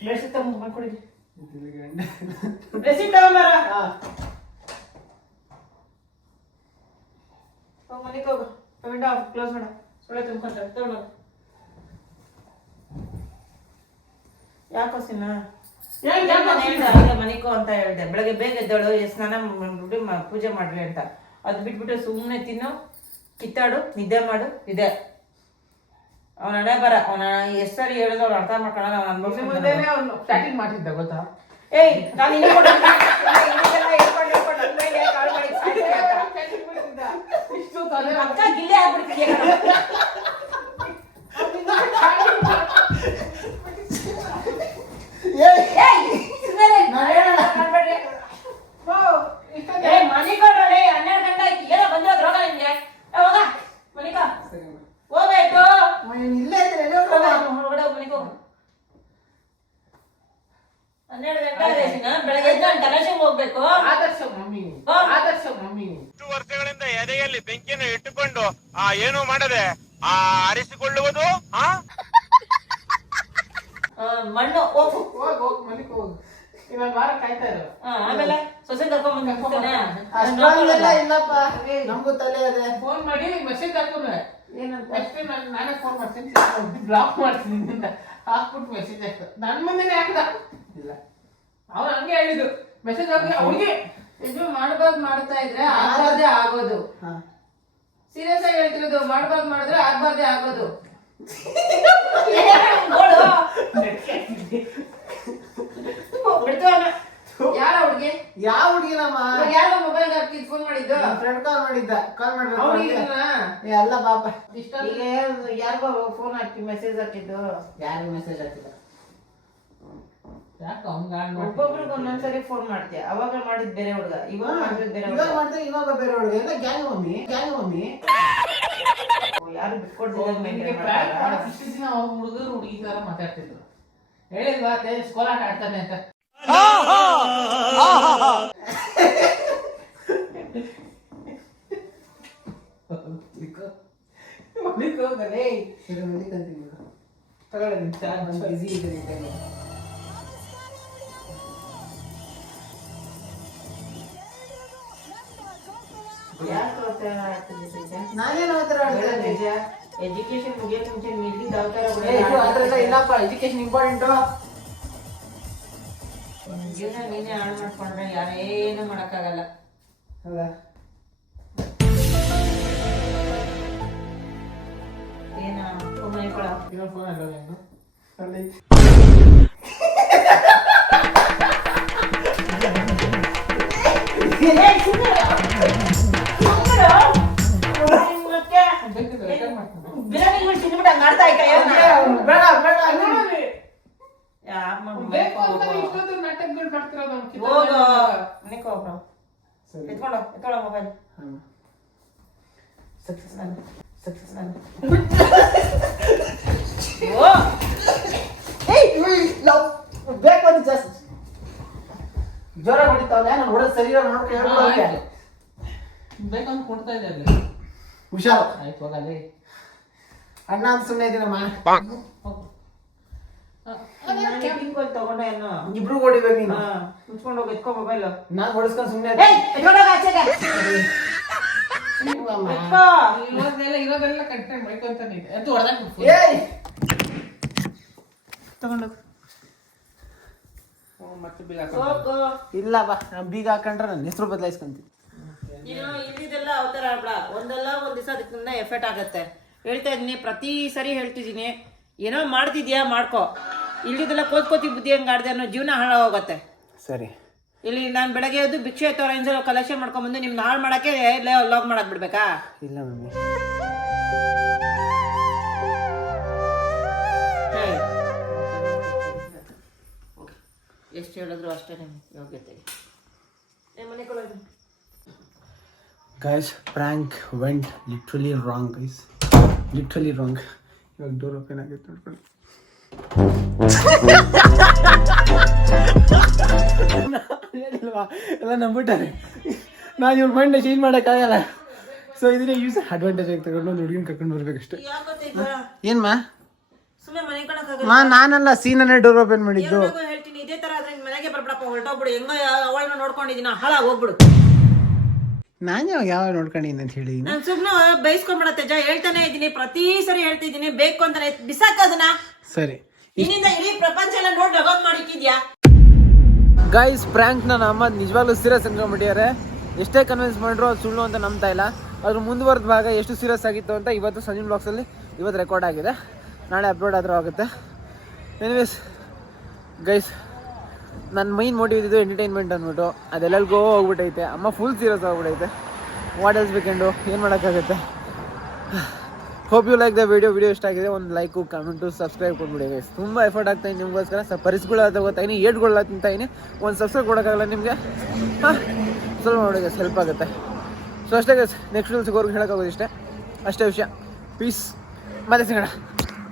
ಬ್ರೆಸಿಟ್ ಮಾಡ್ಕೊಡಿ. ಬ್ರೆಸಿಟ್ ತಗೊಂಬಾರ. ಹೋಗಿ ಮನೆಗೆ ಹೋಗು. ವಿಂಡೋ ಕ್ಲೋಸ್ ಮಾಡ. ಸೊಳ್ಳೆ ತುಂಬ್ಕೊಂತಾರೆ. ತಗೊಂಡು ಯಾಕೋ ಸಿನಾ ಮನಿಕೋ ಅಂತ ಹೇಳ್ದೆ. ಬೆಳಗ್ಗೆ ಬೇಗ ಎದ್ದಳು, ಸ್ನಾನ ಮಾಡ್ಬಿಟ್ಟು ಪೂಜೆ ಮಾಡ್ರಿ ಅಂತ. ಅದು ಬಿಟ್ಬಿಟ್ಟು ಸುಮ್ಮನೆ ತಿನ್ನು, ಕಿತ್ತಾಡು, ನಿದ್ದೆ ಮಾಡು. ಇದೆ ಅವನ ಹಣೆ ಬರ. ಅವನ ಎಷ್ಟು ಸರಿ ಹೇಳಿದ್ರು ಅವ್ರು ಅರ್ಥ ಮಾಡ್ಕೊಳ್ಳೋಣ. ಅವ್ನು ಅನ್ಭವಿಸ್ಕೊಂತಾನೆ. ಅವನು ಸ್ಟಾರ್ಟಿಂಗ್ ಮಾಡ್ತಿದ್ದ ಗೊತ್ತಾ? ಏಯ್ ನಾನು ಅಕ್ಕ ಗಿಲ್ಲೆ ಆಗ್ಬಿಡ್ತೀಯ. ಮನಿಕೊಂಡ್ರೆ 12 ಗಂಟೆ ಆಯ್ತು. ಏನೋ ಬಂದಿರೋದು ರೋಗ ನಿನ್ಗೆ. ಹೋಗ ಮನಿಕ ಹೋಗಾಯ್ತು. ಇಲ್ಲೇ ಹೊರಗಡೆ ಹೋಗಿ ಮನಿಕ ಹೋಗು. 12 ಗಂಟೆ ಆಗಿದೆ. ಬೆಳಗ್ಗೆ ಎದ್ದು ನಾನು ಕಲೆಕ್ಷನ್ಗೆ ಹೋಗ್ಬೇಕು. ಆದರ್ಶ ಮಮ್ಮಿ ಆದರ್ಶ ಮಮ್ಮಿ. 2 ವರ್ಷಗಳಿಂದ ಎದೆಯಲ್ಲಿ ಬೆಂಕಿಯನ್ನು ಇಟ್ಟುಕೊಂಡು ಏನು ಮಾಡದೆ ಆರಿಸಿಕೊಳ್ಳುವುದು ಮಣ್ಣು ಹೋಗು. ಹೋಗ್ ಮನೆಗೆ ಹೋಗು. ಇನ್ನೊಂದು ವಾರ ಕಾಯ್ತಾ ಇರು. ಆಮೇಲೆ ಸೊಸೆ ಕರ್ಕೊಂಡ್ ಇಲ್ಲಪ್ಪ ನಮಗೂ ತಲೆ ಅದೇ. ಫೋನ್ ಮಾಡಿ ಮೆಸೇಜ್ ಹಾಕೋಣ. ಏನಂತ? ನೆಕ್ಸ್ಟ್ ನಾನೇ ಫೋನ್ ಮಾಡ್ತೀನಿ, ಬ್ಲಾಕ್ ಮಾಡ್ತೀನಿ ನಿನ್ನಿಂದ. ಹಾಕ್ಬಿಟ್ಟು ಮೆಸೇಜ್ ಹಾಕು. ನನ್ನ ಮುಂದೆನೇ ಹಾಕ್ದ. ಇಲ್ಲ ಅವ್ರು ಹಂಗೆ ಹೇಳಿದ್ರು, ಮೆಸೇಜ್ ಹಾಕಿ ಅವ್ರಿಗೆ ಇದು ಮಾಡ್ಬಾರ್ದು ಮಾಡ್ತಾ ಇದ್ರೆ ಆಗ್ಬಾರ್ದೇ ಆಗೋದು. ಸೀರಿಯಸ್ ಆಗಿ ಹೇಳ್ತಿರೋದು, ಮಾಡ್ಬಾರ್ದು ಮಾಡಿದ್ರೆ ಆಗ್ಬಾರ್ದೇ ಆಗೋದು. ಯಾರ ಹುಡುಗಿ? ಯಾವ ಹುಡುಗಿನಮ್ಮ? ಯಾರೋ ಮೊಬೈಲ್ ಫೋನ್ ಮಾಡಿದ್ದು? ಫ್ರೆಂಡ್ ಕಾಲ್ ಮಾಡಿದ್ದ. ಕಾಲ್ ಅವ್ರಿಗೆನಾ? ಅಲ್ಲ ಪಾಪ. ಈಗ ಯಾರಿಗೋ ಫೋನ್ ಹಾಕಿ ಮೆಸೇಜ್ ಹಾಕಿದ್ದು? ಯಾರಿಗೂ ಮೆಸೇಜ್ ಹಾಕಿಲ್ಲ. ಯಾಕೆ ಹಂಗ ಒಬ್ಬೊಬ್ರಿಗೆ ಒಂದೊಂದ್ಸರಿ ಫೋನ್ ಮಾಡ್ತೀಯ. ಅವಾಗ ಮಾಡಿದ್ ಬೇರೆ ಹುಡುಗ, ಇವಾಗ ಮಾಡಿದ್ ಬೇರೆ ಹುಡುಗ. ಇವಾಗ ಮಾಡ್ತಾರೆ, ಇವಾಗ ಬೇರೆ ಹುಡುಗ. ಎಲ್ಲ ಗ್ಯಾಂಗ್ ಮಮ್ಮಿ. ಯಾರು ಬಿಟ್ಕೊಡ್ತಿದ್ದ ಇಷ್ಟು ದಿನ ಅವ್ರ ಹುಡುಗರು ಹುಡುಗಿ ತರ ಮಾತಾಡ್ತಿದ್ರು. ಹೇಳಿಲ್ವಾ ತೇಜಸ್ ಕೋಲಾಟ ಆಡ್ತಾನೆ ಅಂತ. ನಾನೇನು ಎಜುಕೇಶನ್ ಮುಗಿಯಕ್ಕೆ ಮುಂಚೆ ಮಿಲ್ಲಿದ್ ಅವತಾರ ಇಲ್ಲಪ್ಪ. Education important. ಜೀವನ ನೀನೇ ಹಾಳು ಮಾಡ್ಕೊಂಡ್ರೆ ಯಾರೇನು ಮಾಡಕ್ಕಾಗಲ್ಲ. ಹೌದಾ? ಏನ ಮೈಕೊಳ ಇನ್ನೊಂದು ಫೋನ್ ಅಲ್ಲ ಏನು ಮಾಡ್ತಾ ಆಯ್ತಾ? ಬೇಡ ಬೇಡ. ಇಷ್ಟೊಂದು ನಾಟಕಗಳು ಮಾಡ್ತಿರೋದು ಹೋಗೋ ಮನೆಗೆ ಹೋಗ್ರ. ಎತ್ಕೊಳ್ಳೋ ಮೊಬೈಲ್. ಸಕ್ಸಸ್ ನಾನು ಬೇಕು ಅಂತ ಜಾಸ್ತಿ ಜ್ವರ ಹೊಡಿತಾವನೆ. ನಾನು ಹೊಡೆದು ಸರಿ ನೋಡ್ಕೊಂಡು ಹೇಳ್ಬಿಡೋಕೆ. ಬೇಕಂತ ಕೊಡ್ತಾ ಇದ್ದಾರೆ. ಹುಷಾರು. ಆಯ್ತು ಹೋಗಲಿ. ಅಣ್ಣ ಅಂತ ಸುಮ್ಮನೆ ಇದೀನಮ್ಮ. ತಗೊಂಡ ಏನು ಇಬ್ರು ಹೊಡಿಬೇಕು ನೀನು. ಮುಚ್ಕೊಂಡು ಹೋಗಿ ಎತ್ಕೊ ಮೊಬೈಲ್. ನಾನು ಹೊಡಿಸ್ಕೊಂಡು ಸುಮ್ಮನೆ ಇರೋದೆಲ್ಲ ಕಂಟೆಂಟ್ ಮಾಡ್ಕೊಂತಾನೆ ಇದೆ. ಅದು ಹೊಡೆದಾಕ ತಗೊಂಡೋಗ ಮತ್ತೆ ಬಿಲ್ ಇಲ್ಲ ಬಾ. ನಾನು ಬೀಗ ಹಾಕೊಂಡ್ರೆ ನನ್ನ ಹೆಸರು ಬದಲಾಯಿಸ್ಕೊಂತೀನಿ. ನೀನು ಇಲ್ಲಿದೆಲ್ಲ ಅವತಾರ ಆಡ್ಬೇಡ. ಒಂದಲ್ಲ ಒಂದ್ ದಿವಸ ಅದಕ್ಕೆ ಎಫೆಕ್ಟ್ ಆಗತ್ತೆ. ಹೇಳ್ತಾ ಇದೀನಿ, ಪ್ರತಿ ಸರಿ ಹೇಳ್ತಿದ್ದೀನಿ, ಏನೋ ಮಾಡ್ತಿದ್ಯಾ ಮಾಡ್ಕೊ. ಇಲ್ಲಿದೆಲ್ಲ ಕೋತಿ ಬುದ್ಧಿ ಹಂಗೆ ಆಡ್ದೆ ಅನ್ನೋ ಜೀವನ ಹಾಳಾಗೋಗತ್ತೆ. ಸರಿ. ಇಲ್ಲಿ ನಾನು ಬೆಳಗ್ಗೆ ಎದ್ದು ಭಿಕ್ಷೆ ಎತ್ತೋ ರೇಂಜಲ್ಲಿ ಕಲೆಕ್ಷನ್ ಮಾಡ್ಕೊಂಡ್ಬಂದು ನಿಮ್ನ ಹಾಳು ಮಾಡಕ್ಕೆ ಲಾಗ್ ಮಾಡಕ್ ಬಿಡ್ಬೇಕಾ? ಇಲ್ಲ ಮಮ್ಮಿ. ಎಷ್ಟು ಹೇಳಿದ್ರು ಅಷ್ಟೇ ನಿಮ್ಗೆ ಯೋಗ್ಯತೆಗೆ. Guys, prank went literally wrong, guys. Literally wrong. ಇವಾಗ ಡೋರ್ ಓಪನ್ ಆಗಿತ್ತು ನೋಡ್ಕೊಳ್ಳಿ. ಎಲ್ಲ ನಂಬಿಟ್ಟಾರೆ. ನಾನು ಇವ್ರ ಮೈಂಡ್ ಚೇಂಜ್ ಮಾಡೋಕ್ಕಾಗಲ್ಲ. ಸೊ ಇದನ್ನೇ ಯೂಸ್ ಅಡ್ವಾಂಟೇಜ್ ಆಗಿ ತಗೊಂಡು ಒಂದು ಹುಡುಗಿನ ಕರ್ಕೊಂಡು ಬರ್ಬೇಕಷ್ಟೇ. ಏನ್ಮಾ? ಸುಮ್ಮನೆ ಮನೆ ನಾನಲ್ಲ, ಸೀನನ್ನೇ ಡೋರ್ ಓಪನ್ ಮಾಡಿದ್ದು. ಹೇಳ್ತೀನಿ, ಇದೇ ತರ ಆದ್ರೆ ಮನೆಗೆ ಬರ್ಬಿಡಪ್ಪ, ಹೊರಟೋಗ್ಬಿಡು. ಹೆಂಗ ಅವಳನ್ನ ನೋಡ್ಕೊಂಡಿದ್ದೀನ, ಹಾಳಾಗಿ ಹೋಗ್ಬಿಡು. ನಾನು ಯಾವಾಗ ನೋಡ್ಕೊಂಡಿದ್ದೀನಿ ಅಂತ ಹೇಳಿ ನಾನು ಸುಮ್ಮನೆ ಬೈಸ್ಕೊಂಡ್ಬಿಡ ತೇಜ. ಹೇಳ್ತಾನೆ ಇದ್ದೀನಿ, ಪ್ರತಿ ಸರಿ ಹೇಳ್ತಿದ್ದೀನಿ, ಬೇಕು ಅಂತಾನೆ ಬಿಸಾಕೋದನ್ನ. ಸರಿ. ನಿನ್ನಿಂದ ಇಡೀ ಪ್ರಪಂಚ ಎಲ್ಲ ನೋಡಿ ಡಗಾಗ್ ಮಾಡಿಕ್ಕಿದ್ಯಾ. ಗೈಸ್, ಪ್ರ್ಯಾಂಕ್ ನನ್ನ ಅಮ್ಮ ನಿಜವಾಗ್ಲೂ ಸೀರಿಯಸ್ ಅನ್ಕೊಂಡ್ಬಿಟ್ಟಿದ್ದಾರೆ. ಎಷ್ಟೇ ಕನ್ವಿನ್ಸ್ ಮಾಡಿದ್ರು ಅದು ಸುಳ್ಳು ಅಂತ ನಂಬ್ತಾ ಇಲ್ಲ. ಅದ್ರ ಮುಂದುವರೆದ ಭಾಗ ಎಷ್ಟು ಸೀರಿಯಸ್ ಆಗಿತ್ತು ಅಂತ ಇವತ್ತು ಸಂಜೀವ್ ಬ್ಲಾಗ್ಸಲ್ಲಿ ಇವತ್ತು ರೆಕಾರ್ಡ್ ಆಗಿದೆ. ನಾಳೆ ಅಪ್ಲೋಡ್ ಆದರೂ ಆಗುತ್ತೆ. ಎನಿವೇಸ್ ಗೈಸ್, ನನ್ನ ಮೈನ್ ಮೋಟಿವ್ ಇದ್ದಿದ್ದು ಎಂಟರ್ಟೈನ್ಮೆಂಟ್ ಅಂದ್ಬಿಟ್ಟು ಅದೆಲ್ಲರಿಗೂ ಹೋಗ್ಬಿಟ್ಟೈತೆ. ಅಮ್ಮ ಫುಲ್ ಸೀರಿಯಸ್ ಆಗ್ಬಿಟ್ಟೈತೆ. ವಾಟ್ ಎಲ್ಸ್ ವೀಕೆಂಡು, ಏನು ಮಾಡೋಕ್ಕಾಗುತ್ತೆ. Hope you like the video ಇಷ್ಟ ಆಗಿದೆ. ಒಂದು ಲೈಕು, ಕಮೆಂಟು, ಸಬ್ಸ್ಕ್ರೈಬ್ ಕೊಟ್ಬಿಡಿ ಗೈಸ್. ತುಂಬ ಎಫರ್ಟ್ ಆಗ್ತಾಯಿನಿ ನಿಮಗೋಸ್ಕರ. ಪರಿಸ್ಗಳ ತಗೋತಾಯಿನಿ, ಏಟ್ಗಳ ತಿಂತಾಯಿನಿ. ಒಂದು ಸಬ್ಸ್ಕ್ರೈಬ್ ಕೊಡೋಕ್ಕಾಗಲ್ಲ ನಿಮಗೆ. ಸ್ವಲ್ಪ ನೋಡಿ ಗೈಸ್, ಹೆಲ್ಪ್ ಆಗುತ್ತೆ. ಸೊ ಅಷ್ಟೇ ಗೈಸ್, ನೆಕ್ಸ್ಟ್ ಸಿಗೋರ್ಗೆ ಹೇಳೋಕ್ಕಾಗೋದು ಇಷ್ಟೇ. ಅಷ್ಟೇ ವಿಷಯ. ಪೀಸ್. ಮತ್ತೆ ಸಿಗೋಣ.